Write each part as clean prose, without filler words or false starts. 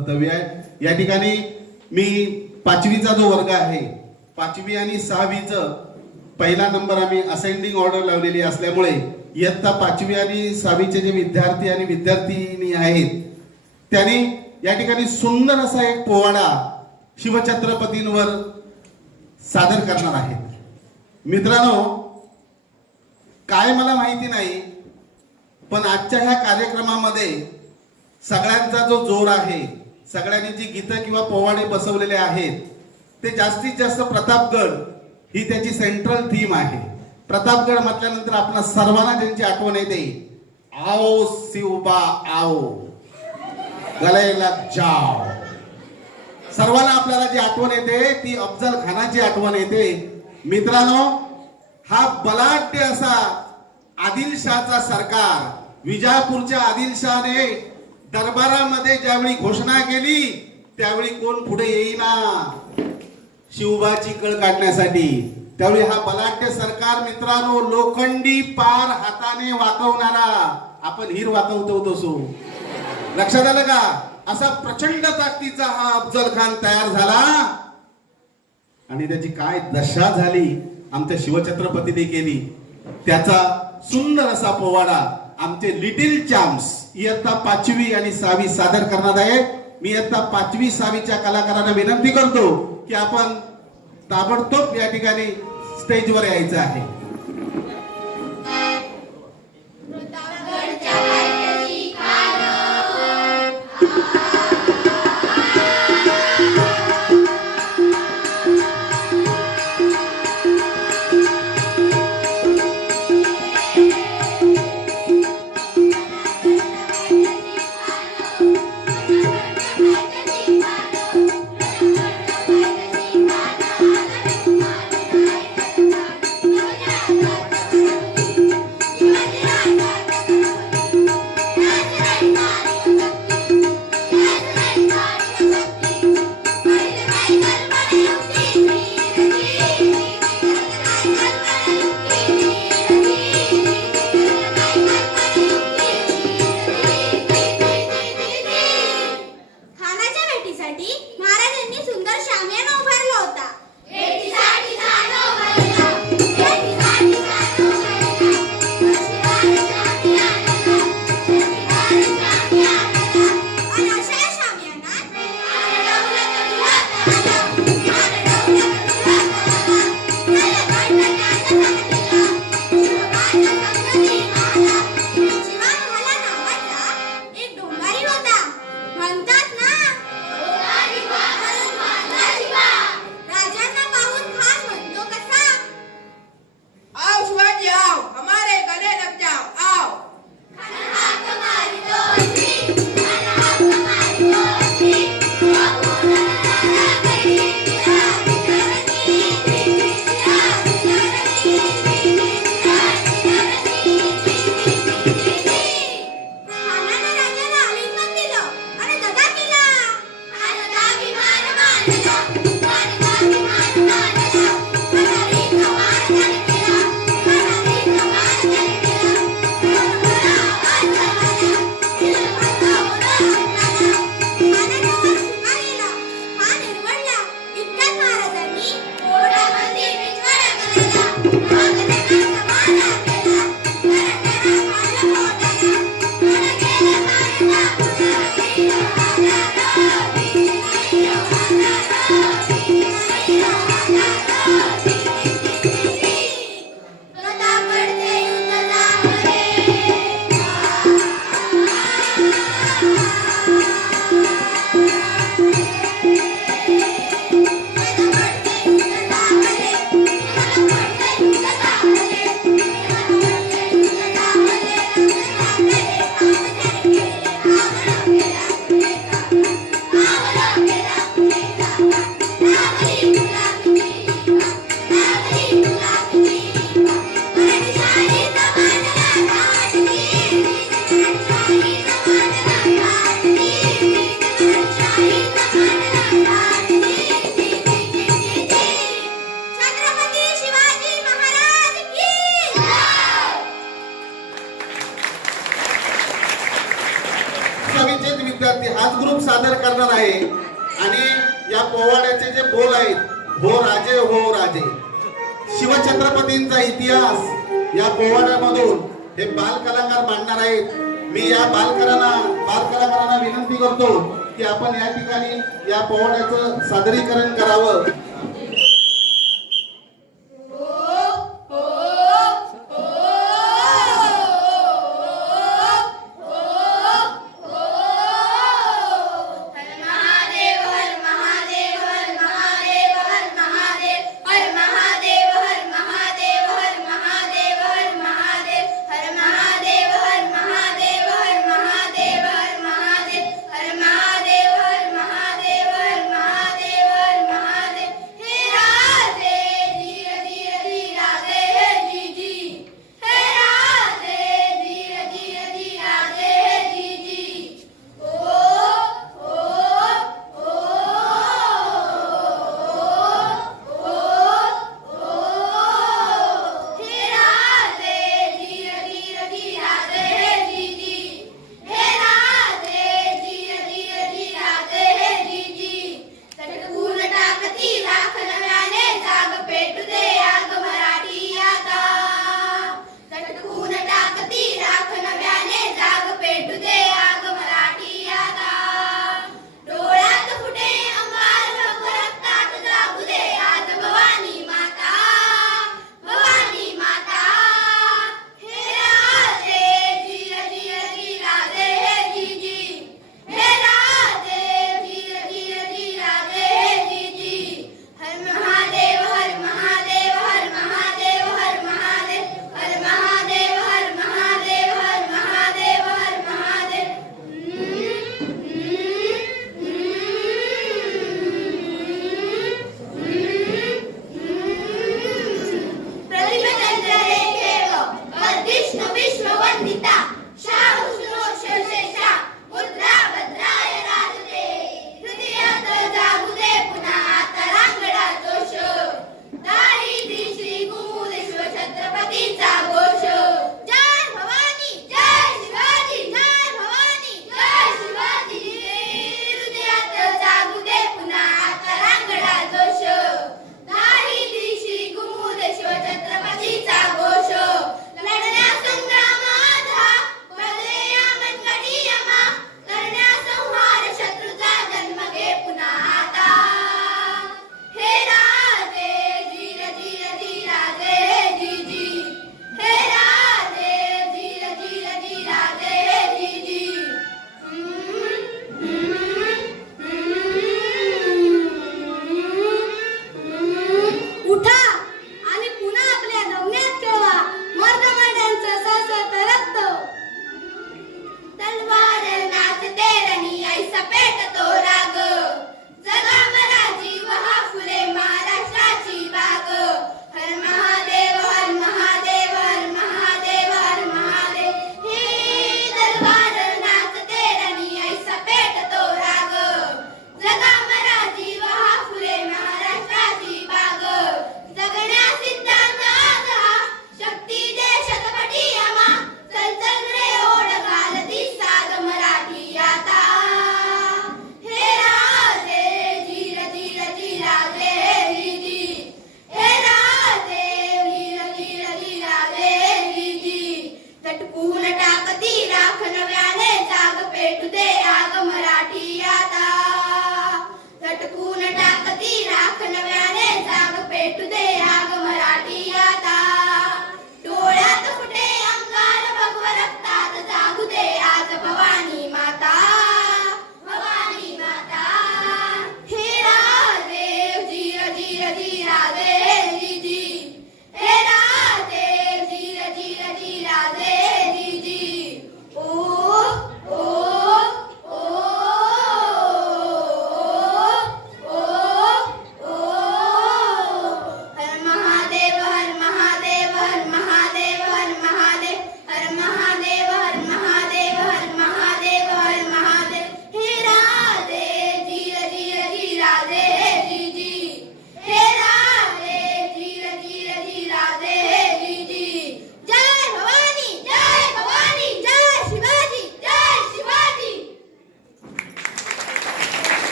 कर्तव्य आहे। या ठिकाणी मी 5वीचा जो वर्ग आहे 5वी आणि 6वीचं पहिला नंबर आम्ही असेंडिंग ऑर्डर लावलेली असल्यामुळे इयत्ता 5वी आणि 6वीचे जे विद्यार्थी आणि विद्यार्थिनी आहेत त्यांनी या ठिकाणी सुंदर असा एक पोवाडा शिवछत्रपतींवर सादर करणार आहेत। मित्रांनो, काय मला माहिती नाही, पण आजच्या ह्या कार्यक्रमामध्ये सगळ्यांचा जो जोर आहे, सगळ्यांनी जी गीतं किंवा पोवाडे बसवलेले आहेत ते जास्तीत जास्त प्रतापगड ही त्याची सेंट्रल थीम आहे। प्रतापगड म्हटल्यानंतर आपल्या सर्वांना ज्यांची आठवण येते, आओ शिवबा आओ, गले लग जाओ। सर्वांना आपल्याला जी आठवण येते ती अफजल खानाची आठवण येते। मित्रांनो, हा बलाढ्य असा आदिलशाहचा सरकार, विजापूरच्या आदिलशाहने दरबारामध्ये ज्यावेळी घोषणा केली त्यावेळी कोण पुढे येईना शिवबाची कळ काढण्यासाठी। त्यावेळी हा बलाढ्य सरकार मित्रांनो लोखंडी पार हाताने वाकवणारा, आपण हिर वाकवतो तसो, लक्षात आलं का? असा प्रचंड ताकदीचा हा अफजल खान तयार झाला आणि त्याची काय दशा झाली आमच्या शिवछत्रपतीने केली। त्याचा सुंदर असा पोवाडा आमचे लिटिल चॅम्प्स इयत्ता 5वी आणि 6वी सादर करणार आहे। मी इयत्ता 5वी 6वीच्या कलाकारांना विनंती करतो की आपण ताबडतोब या ठिकाणी स्टेजवर यायचं आहे। विद्यार्थी हाच ग्रुप सादर करणार आहे आणि या पोवाड्याचे जे बोल आहेत, हो राजे हो राजे, शिवछत्रपतींचा इतिहास या पोवाड्यामधून हे बाल कलाकार मांडणार आहेत. मी या बालकलाकारांना विनंती करतो की आपण या ठिकाणी या पोवाड्याचं सादरीकरण करावं.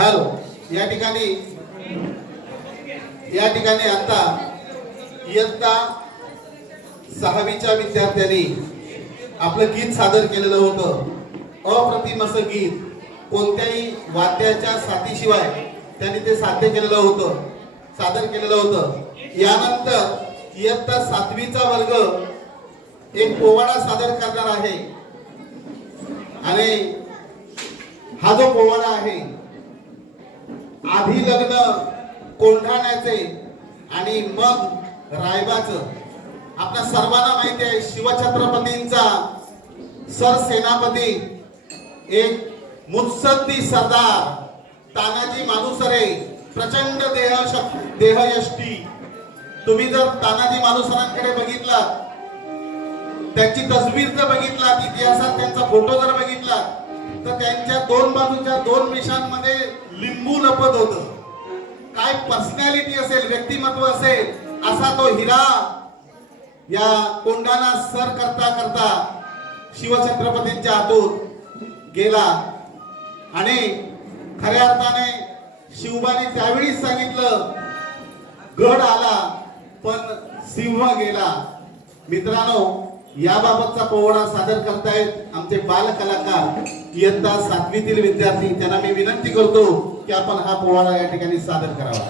हॅलो, या ठिकाणी आता इयत्ता 6वीच्या विद्यार्थ्यांनी आपलं गीत सादर केलेलं होतं. अप्रतिम असं गीत, कोणत्याही वाद्याच्या साथीशिवाय त्यांनी ते सादर केलेलं होतं. यानंतर इयत्ता 7वीचा वर्ग एक पोवाडा सादर करणार आहे आणि हा जो पोवाडा आहे, आधी लग्न कोंढाण्याचे आणि मग रायबाचं. आपल्या सर्वांना माहिती आहे, शिवछत्रपतींचा सरसेनापती, एक मुत्सद्दी सरदार तानाजी मालुसरे, प्रचंड देहयष्टी. तुम्ही जर तानाजी मालुसरांकडे बघितलात, त्यांची तस्वीर जर बघितलात, इतिहासात त्यांचा फोटो जर बघितला, तर त्यांच्या दोन बाजूच्या 2 मिशांमध्ये लिंबू लपत होतं. काय पर्सनॅलिटी असेल, व्यक्तिमत्व असेल, असा तो हिरा या कोंढाणा सर करता करता शिवछत्रपतींच्या हातून गेला. आणि खऱ्या अर्थाने शिवबाने त्यावेळीच सांगितलं, गड आला पण सिंह गेला. मित्रांनो, याबाबतचा पोवाडा सादर करतायत आमचे बाल कलाकार, इयत्ता 7वीतील विद्यार्थी. त्यांना मी विनंती करतो की आपण हा पोवाडा या ठिकाणी सादर करावा.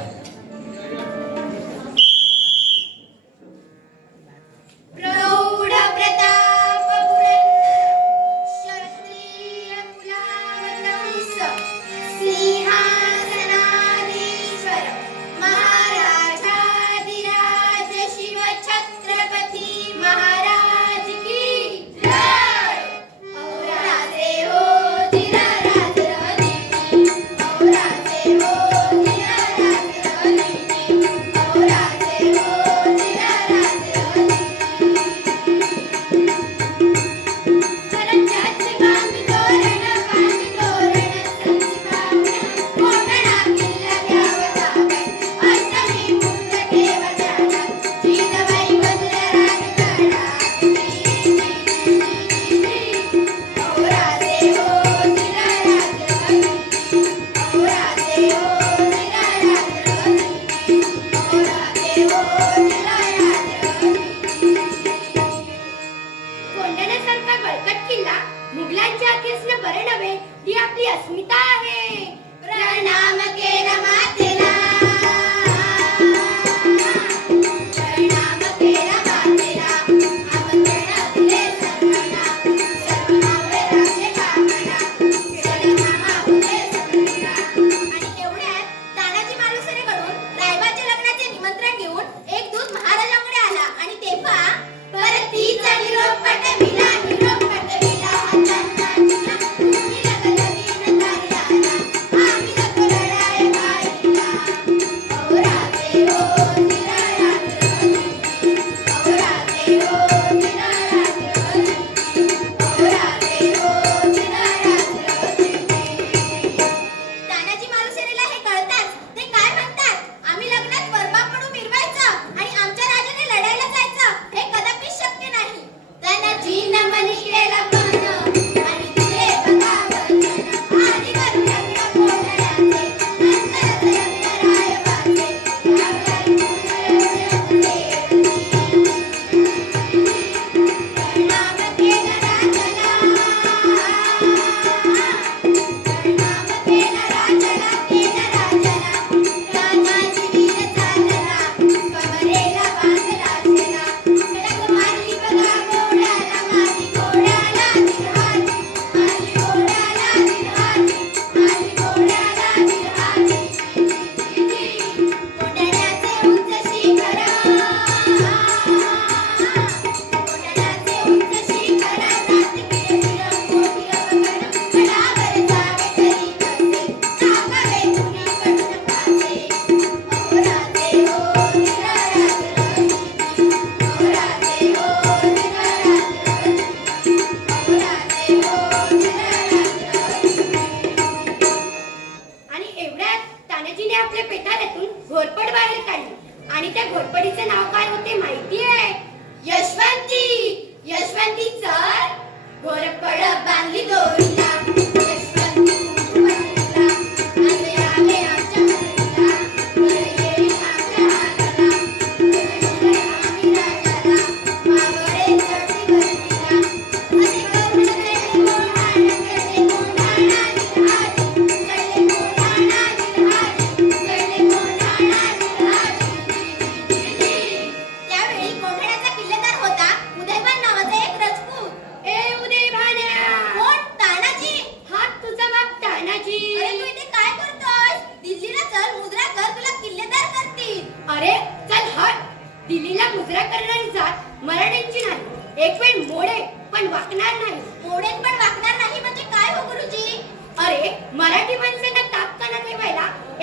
घोरपड बांधली दोरीला, यशवंती कुंकू वाटीला,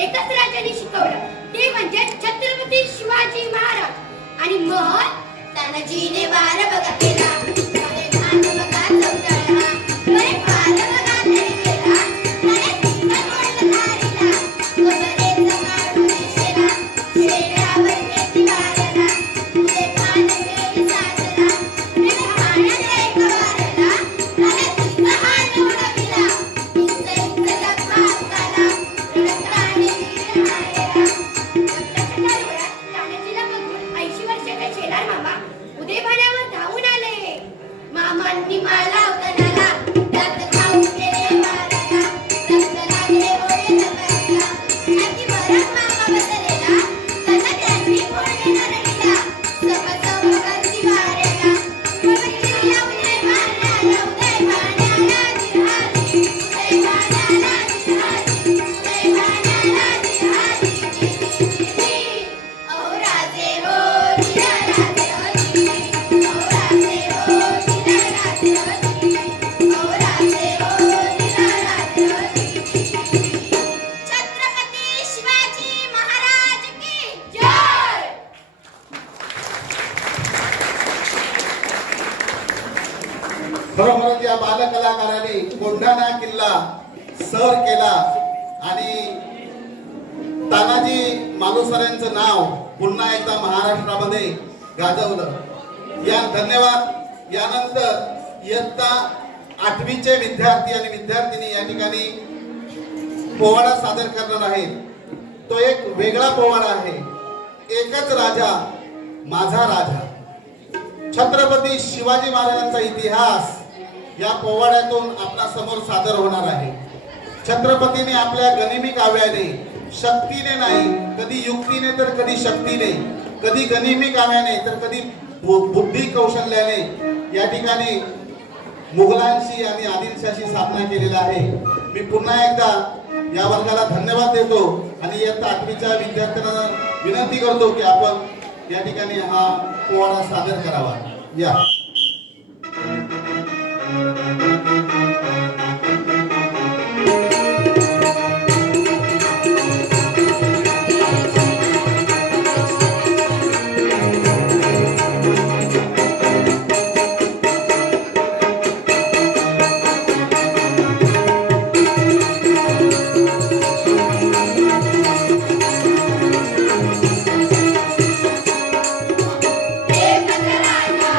एकच राजाने शिकवलं, ते म्हणजे छत्रपती शिवाजी महाराज. आणि मग तानाजीने वार बघा केला, डोळे भान बघा चौटाळला, डोळे भान बघा तरी केला, डोळे तिखट ओढलं धारीला, गोबरेचा काढून दिशेला, शेणावर पेटी वारला, तुझे भान गेली साजरा, प्रेम पाण्यात एक वारला, डोळे तिखट हात उडविला, इंच इंच जखमा हाताला, रडताना वीर हारेला. तानाजीला बघून 80 वर्षाचे शेलार मामा उदयभानावर धावून आले. मामांनी मारला अवतनाला, रक्त खाऊन गेले मारायला, रक्त लागले ओळे जगायला. छाती भरून मामा बसलेला, त्यांना त्यांनी फोडले नरडीला, समसम गर्दी वाऱ्याला, पवित्रीला उदयभानाला, उदयभानाला जिहादी, उदयभानाला जिहादी, उदयभानाला जिहादी. ओ राजे हो जिरा राजे हो जी, ओ राजे हो जिरा राजे हो जी, ओ राजे हो जिरा राजे हो जी. छत्रपती शिवाजी महाराज की जय. खरोखरच या बालकलाकाराने कोंढाणा किल्ला सर केला आणि तानाजी मालुसरेंचं नाव पुन्हा एकदा महाराष्ट्रामध्ये गाजवलं. या धन्यवाद. यानंतर इयत्ता 8वीचे विद्यार्थी आणि विद्यार्थिनी या ठिकाणी पोवाडा सादर करणार आहेत. तो एक वेगळा पोवाडा आहे. एकच राजा माझा राजा. छत्रपती शिवाजी महाराजांचा इतिहास या पोवाड्यातून आपल्या समोर सादर होणार आहे. छत्रपतीने आपल्या गनिमी काव्याने, शक्तीने नाही, कधी युक्तीने तर कधी शक्तीने, कधी गनिमी काव्याने तर कधी बुद्धी कौशल्याने या ठिकाणी मुघलांशी आणि आदिलशाही सामना केलेला आहे. मी पुन्हा एकदा या वर्गाला धन्यवाद देतो आणि इयत्ता 8वीच्या विद्यार्थ्यांना विनंती करतो की आपण या ठिकाणी हा पोवाडा सादर करावा. या एकच राजा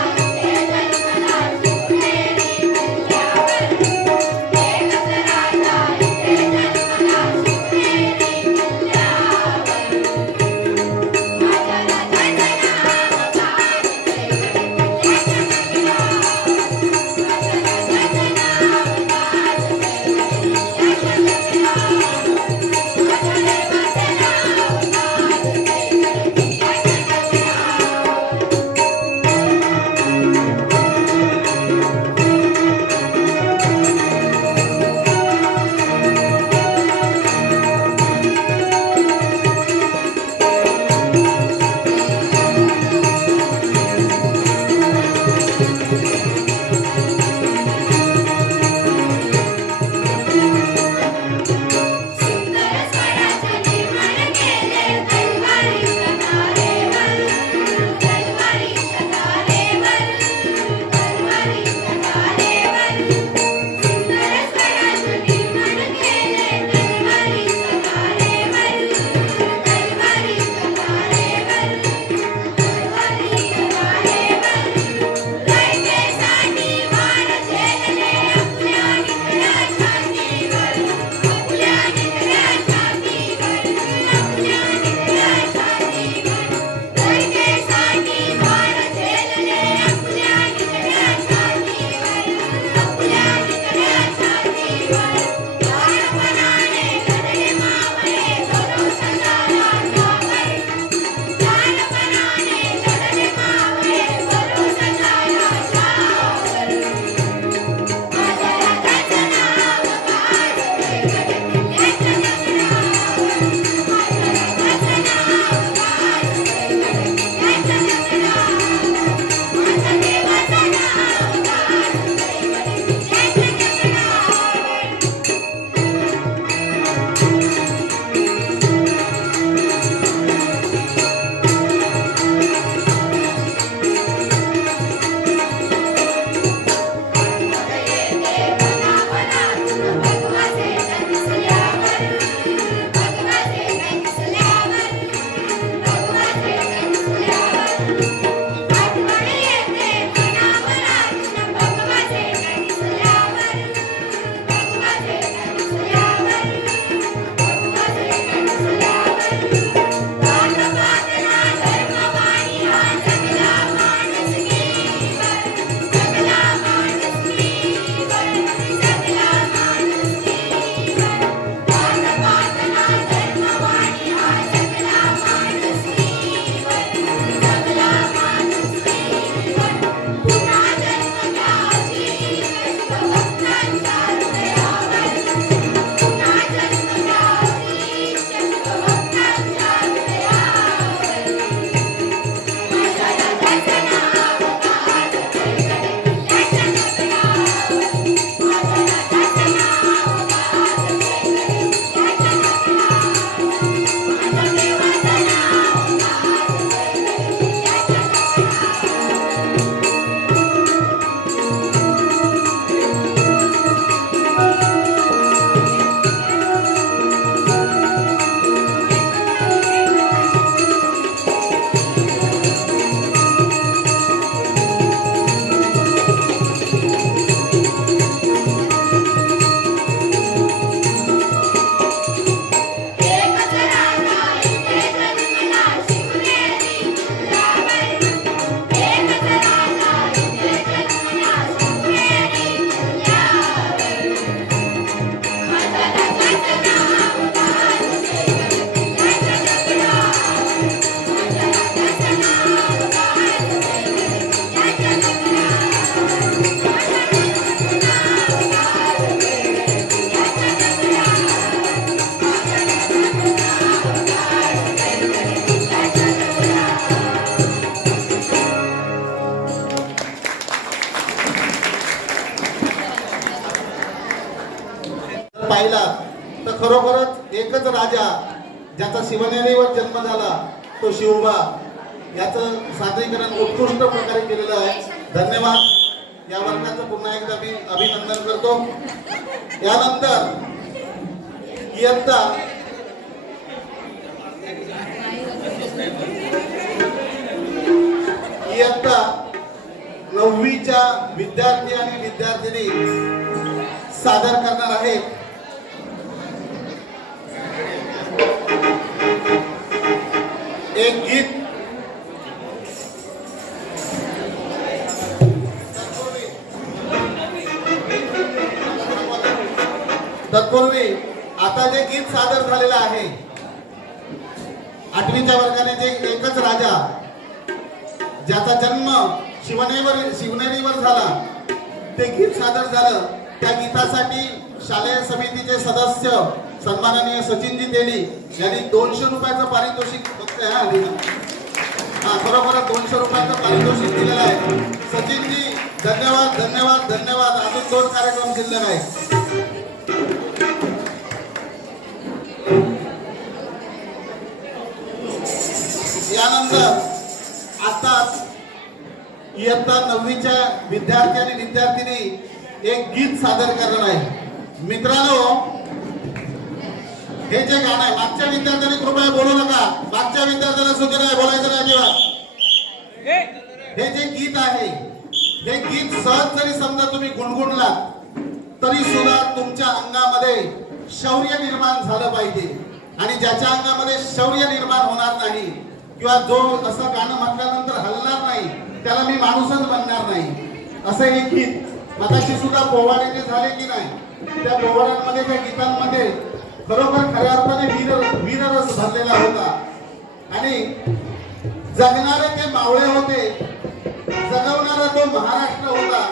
ज्याचा शिवनेरीवर जन्म झाला तो शिवबा, याचं सादरीकरण उत्कृष्ट प्रकारे केलेलं आहे. धन्यवाद. या वर्गाचं पुन्हा एकदा मी अभिनंदन करतो. यानंतर इयत्ता इयत्ता 9वीच्या विद्यार्थी आणि विद्यार्थिनी सादर करणार आहेत. एक गीत. तत्पूर्वी आता जे गीत सादर झालेलं आहे, 8वीच्या वर्गाने जे एकच राजा ज्याचा जन्म शिवनेरीवर झाला ते गीत सादर झालं. त्या गीतासाठी शालेय समितीचे सदस्य सन्माननीय सचिनजी तेली यांनी 200 रुपयाचं पारितोषिक खरोखर 200 रुपयाचं पारितोषिक दिलेलं आहे. सचिनजी धन्यवाद धन्यवाद धन्यवाद. अजून 2 कार्यक्रम शिल्लक आहेत. यानंतर आता इयत्ता 9वीच्या विद्यार्थी आणि विद्यार्थिनी एक गीत सादर करणार आहे. मित्रांनो, हे जे गाणं आहे, मागच्या विद्यार्थ्यांनी कृपया बोलू नका. मागच्या विद्यार्थ्यांना सूचना आहे, बोलायचं नाही अजिबात. हे जे गीत आहे, हे गीत सहज जरी समजा तुम्ही गुणगुणलात तरी सुद्धा तुमच्या अंगामध्ये शौर्य निर्माण झालं पाहिजे. आणि ज्याच्या अंगामध्ये शौर्य निर्माण होणार नाही किंवा जो असं गाणं म्हटल्यानंतर हलणार नाही त्याला मी माणूसच बनणार नाही. असं हे गीत मगाशी सुद्धा पोवाडे झाले की नाही, त्या पोवाड्यांमध्ये त्या गीतांमध्ये खरोखर खऱ्या अर्थाने वीररस भरलेला होता. आणि जगणारे ते मावळे होते, जगवणारा तो महाराष्ट्र होता.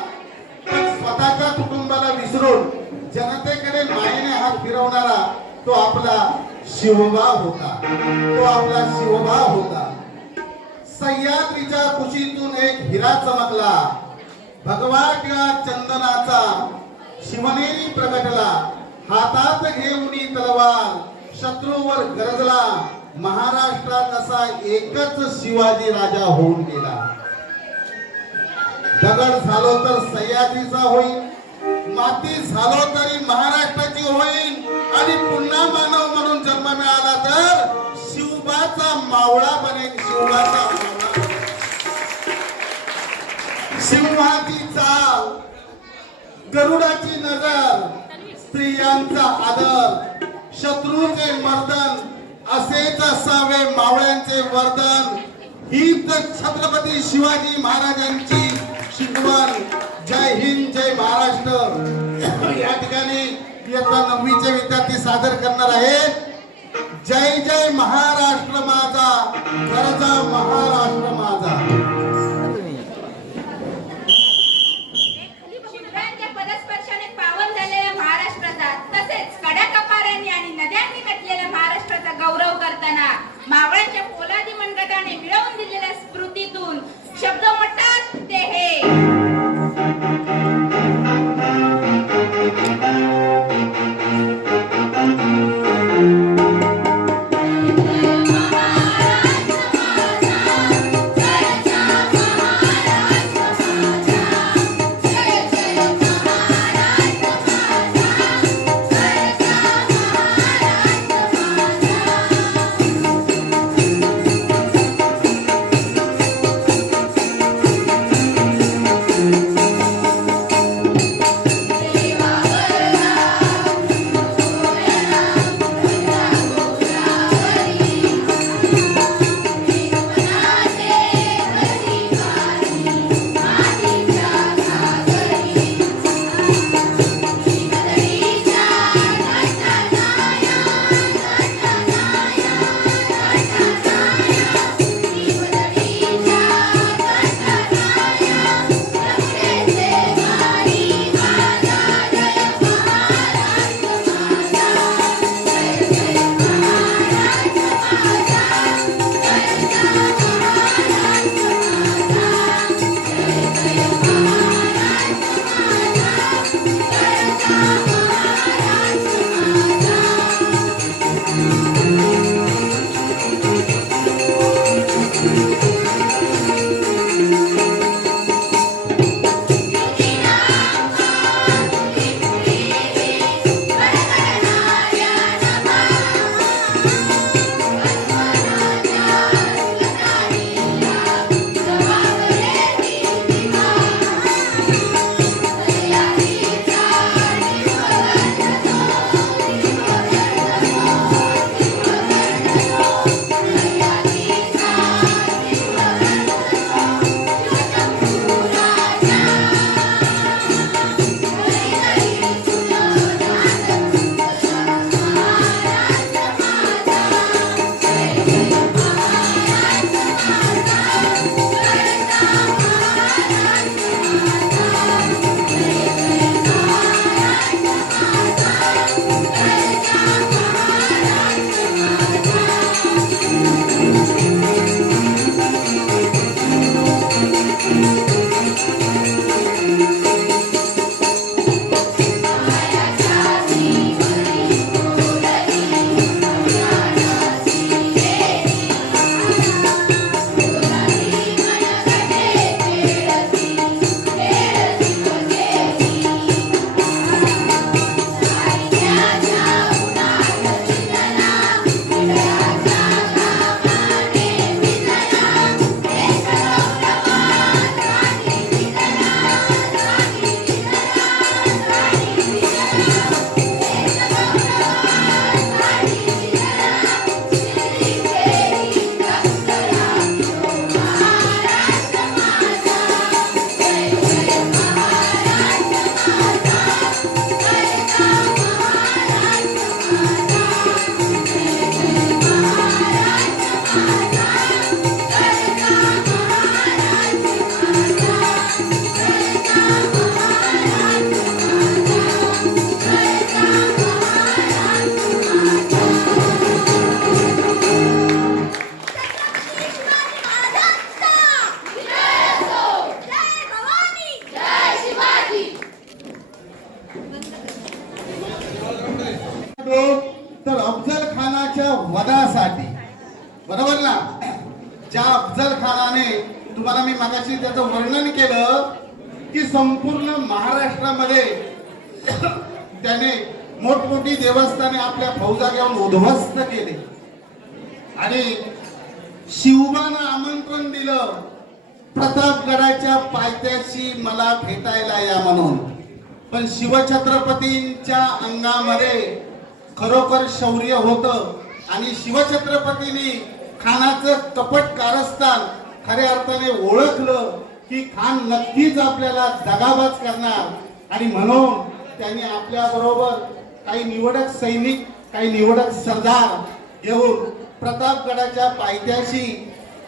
पण स्वतःच्या कुटुंबाला विसरून जनतेकडे मायेने हात फिरवणारा तो आपला शिवबा होता. तो आपला शिवबा होता. सह्याद्रीच्या कुशीतून एक हिरा चमकला, भगवाट्या चंदनाचा शिवनेरी प्रगटला. हातात घेऊनी तलवार शत्रूवर गरजला. महाराष्ट्रात असा एकच शिवाजी राजा होऊन गेला. दगड झालो तर सह्याद्रीचा होईल, माती झालो तरी महाराष्ट्राची होईल. आणि पुन्हा मानव म्हणून जन्म मिळाला तर शिवबाचा मावळा बनेल. शिवबाचा मावळा. सिंहाची चाल, गरुडाची नजर, स्त्रियांचा आदर, शत्रूचे मर्दन, असेच असावे मावळ्यांचे वर्दन. ही तर छत्रपती शिवाजी महाराजांची शिकवण. जय हिंद, जय महाराष्ट्र. या ठिकाणी इयत्ता 9वीचे विद्यार्थी सादर करणार आहेत. जय जय महाराष्ट्र माझा, गरजा महाराष्ट्र माझा. शिवरायांच्या पदस्पर्शाने पावन झालेल्या महाराष्ट्राचा, तसेच कड्याकपाऱ्यांनी आणि नद्यांनी नटलेल्या महाराष्ट्राचा गौरव करताना मावळ्यांच्या पोलादी मनगटाने मिळवून दिलेल्या स्फूर्तीतून शब्द म्हणतात ते हे. वधासाठी, बरोबर ना? ज्या अफजल खानाने, तुम्हाला मी मागाशी त्याचं वर्णन केलं की संपूर्ण महाराष्ट्रामध्ये त्याने मोठमोठी देवस्थाने आपल्या फौजा घेऊन उद्ध्वस्त केले आणि शिवबानं आमंत्रण दिलं प्रतापगडाच्या पायथ्याशी मला भेटायला या म्हणून. पण शिवछत्रपतींच्या अंगामध्ये खरोखर शौर्य होतं आणि शिवछत्रपतींनी खानाचं कपट कारस्थान खऱ्या अर्थाने ओळखलं की खान नक्कीच आपल्याला दगाबाज करणार आणि म्हणून त्यांनी आपल्या बरोबर काही निवडक सैनिक, काही निवडक सरदार घेऊन प्रतापगडाच्या पायथ्याशी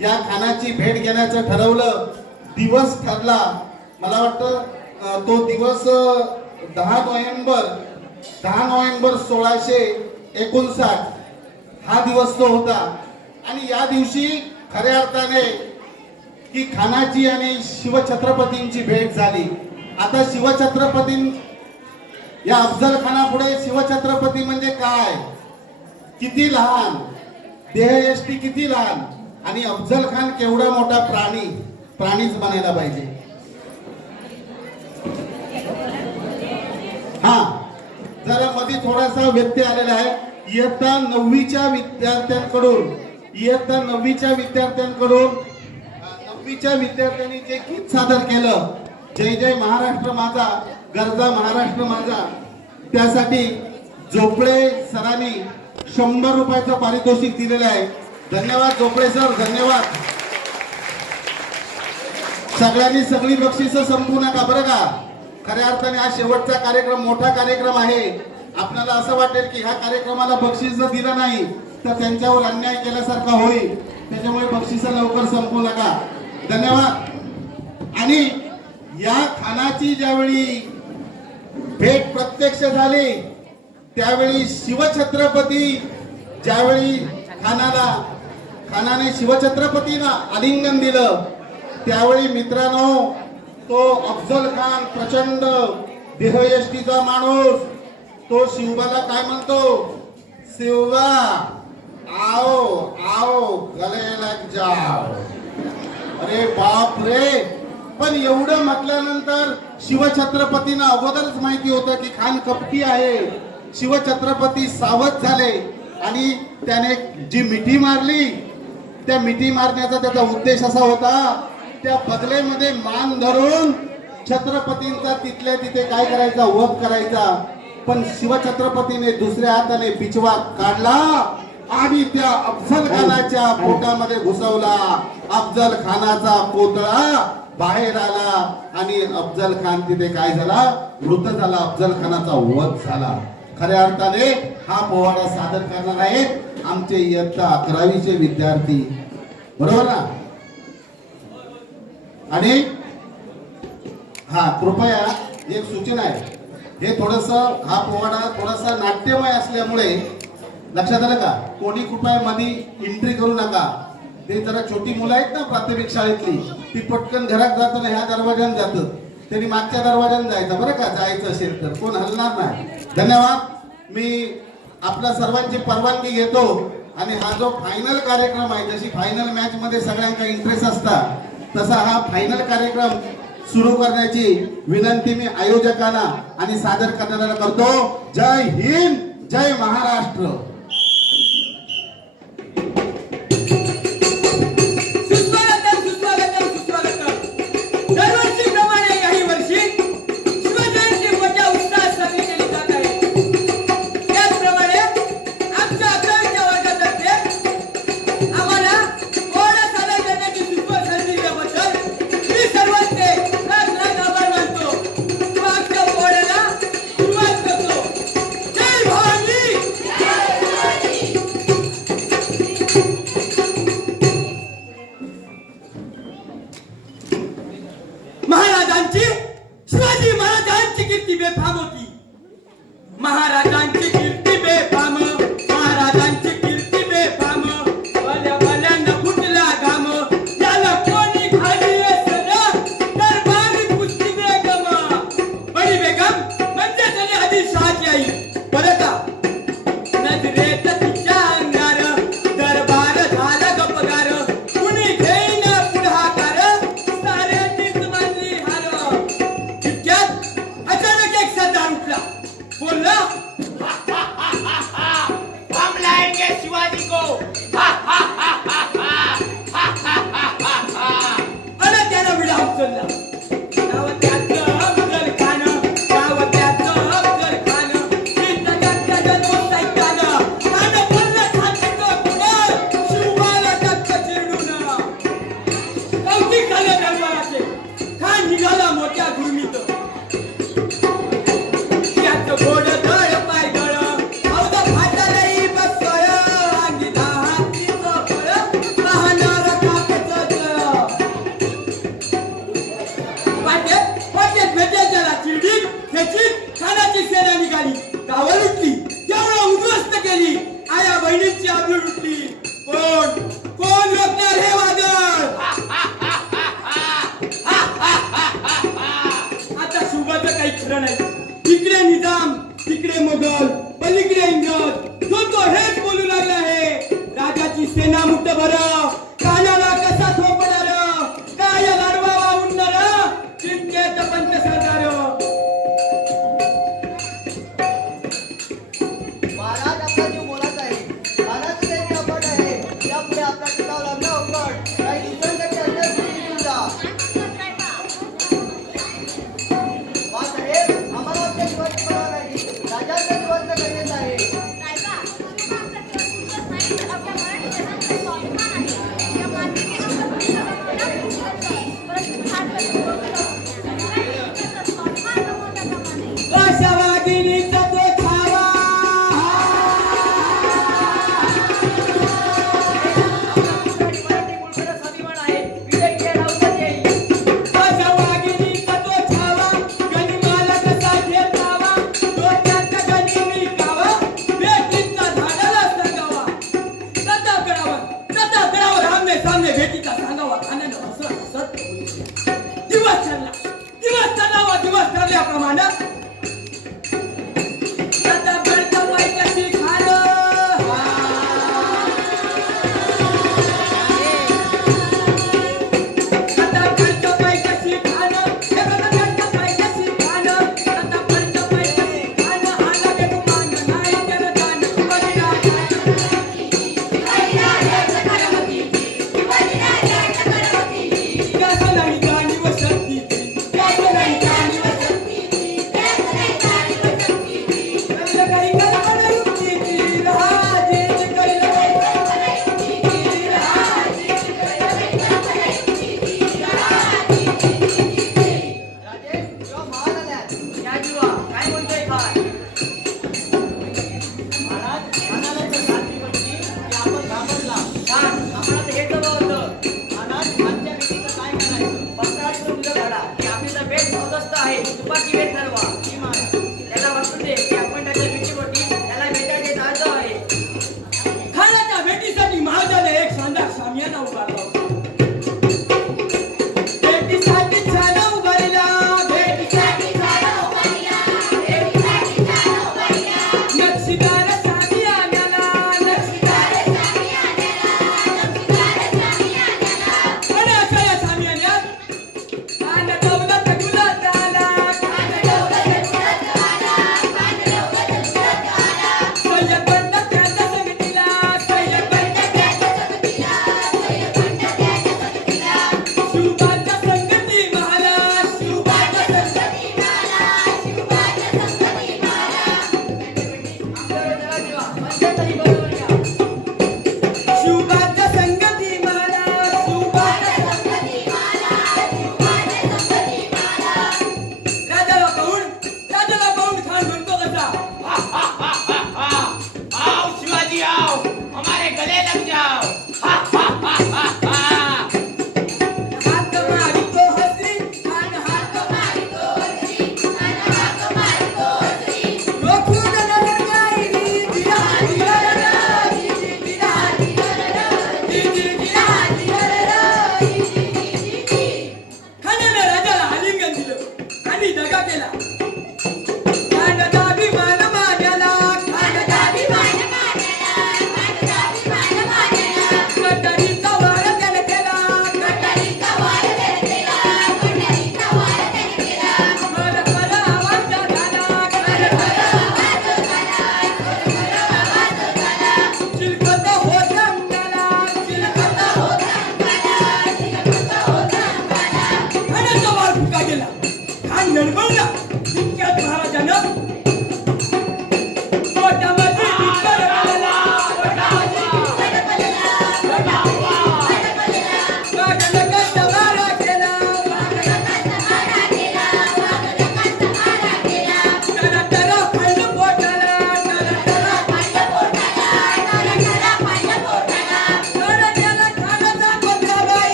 या खानाची भेट घेण्याचं ठरवलं. दिवस ठरला, मला वाटतं तो दिवस 10 नोव्हेंबर 1659 हा दिवस तो होता. आणि या दिवशी खऱ्या अर्थाने की खानाची आणि शिवछत्रपतींची भेट झाली. आता शिवछत्रपती, या अफजल खानापुढे शिवछत्रपती म्हणजे काय, किती लहान, देहयष्टी किती लहान, आणि अफजल खान केवढा मोठा प्राणीच बनायला पाहिजे. हा, जरा मध्ये थोडासा व्यत्यय आलेला आहे. इयत्ता नववीच्या विद्यार्थ्यांनी जे गीत सादर केलं, जय जय महाराष्ट्र माझा, गरजा महाराष्ट्र माझा, त्यासाठी जोपळे सरांनी 100 रुपयाचं पारितोषिक दिलेलं आहे. धन्यवाद जोपळे सर, धन्यवाद. सगळ्यांनी सगळी बक्षिसं संपू नका बरं का. खऱ्या अर्थाने हा शेवटचा कार्यक्रम, मोठा कार्यक्रम आहे. आपल्याला असं वाटेल की ह्या कार्यक्रमाला बक्षीस जर दिलं नाही तर त्यांच्यावर अन्याय केल्यासारखा होईल. त्याच्यामुळे बक्षिसं लवकर संपू नका. धन्यवाद. आणि या खानाची ज्यावेळी भेट प्रत्यक्ष झाली त्यावेळी शिवछत्रपती, ज्यावेळी खानाने शिवछत्रपतींना आलिंगन दिलं त्यावेळी मित्रांनो, तो अफजल खान प्रचंड देहयष्टीचा माणूस, तो शिवबाला काय म्हणतो, शिवबा आओ आओ गले लग जाओ. अरे बाप रे. पण एवढं म्हटल्यानंतर शिवछत्रपतींना अगोदरच माहिती होतं की खान कपटी आहे. शिवछत्रपती सावध झाले आणि त्याने जी मिठी मारली, त्या मिठी मारण्याचा त्याचा उद्देश असा होता, त्या बदलेमध्ये मान धरून छत्रपतींचा तिथल्या तिथे काय करायचा, वध करायचा. पण शिवछत्रपतीने दुसऱ्या हाताने बिचवा काढला आणि त्या अफजल खानाच्या पोटामध्ये घुसवला. अफजल खानाचा पोतळा बाहेर आला आणि अफजल खान तिथे काय झाला, मृत झाला. अफजल खानाचा वध झाला. खऱ्या अर्थाने हा पोवाडा सादर करणार आहेत आमचे इयत्ता 11वीचे विद्यार्थी, बरोबर ना? आणि हा, कृपया एक सूचना आहे, हे हा पोवाडा थोडासा नाट्यमय असल्यामुळे लक्षात आलं का, कोणी कृपया मध्ये एंट्री करू नका. ते जरा छोटी मुलं आहेत ना प्राथमिक शाळेतली, ती पटकन घरात जाताना ह्या दरवाजाने जातं, त्यांनी मागच्या दरवाजाने जायचं बरं का, जायचं असेल तर कोण हलणार नाही. धन्यवाद. मी आपल्या सर्वांची परवानगी घेतो आणि हा जो फायनल कार्यक्रम आहे, जशी फायनल मॅच मध्ये सगळ्यांचा इंटरेस्ट असता तसा हा फायनल कार्यक्रम सुरू करण्याची विनंती मी आयोजकांना आणि सादर करणाऱ्याला करतो. जय हिंद, जय महाराष्ट्र. जय पोटभर कानाला कसा थोपणार काय लाडवा वाहुणार चिंतेत पंत सरदार महाराज आपला जीव मोलाचा आहे महाराज त्यांनी अफाट आहे यापुढे आपला टिकाव लागणं अवघड काही दिवसांसाठी अध्यक्ष देऊन जा वा साहेब आम्हाला आमच्या जीवाची पर्वा नाही राजाचा जीवाचं गरजेचं आहे अशा वाघिणीचा तो छावा अशा वाघिणीचा तो छावा गनिमाला कसा घेतावा डोक्यात गनी विकावा भेटीचा झाडाला सांगावा तथा करावर आमने सामने भेटीचा सांगावा आनंद हसत हसत दिवस ठरला व दिवस ठरल्याप्रमाणे आता बडका बाई कशी खाणं आता बडका बाई कशी खाणं हे बघा बडका बाई कशी खाणं आता बडका बाई कशी खाणं आला के मान नाही त्याला दान कसं नाही गाणी वसंती कसं नाही गाणी वसंती कसं काही कल्पना युक्तीची राहायची राजे जेव्हा महान आल्यात या जीवा काय म्हणतोय काय महाराज आणाला तर साथी म्हटली की आपण घाबरला छान आम्हाला तर हे जवळ होतं महाराज आजच्या भेटीचं काय करायचं बंगाळीचं मुलं घडा की आपली तर भेट महत्त्वस्त आहे दुपारची भेट ठरवा ही महाराज त्याला वाचून दे की आपण त्याच्या भेटीपोटी त्याला भेटायचे जायचं आहे खाण्याच्या भेटीसाठी महाराजाने एक शानदार शामियाना उभारला होता भेटीसाठी छान उभारला नक्षीदार शामियानाला आणि अशा या शामियान्यात खान दौलत गुलात आला सय्यद बंद त्याच्या संगतीला सय्यद बंद शिवबाच्या संगती महाराज शिवबाच्या संगती आमच्याकडे जरा जीवा पंचायतही बरोबर घ्या शिवबाच्या संगती महाराज शिवबाच्या राजाला पाहून खान म्हणतो कसा आओ शिवाजी आओ हमारे गले लग जाओ हा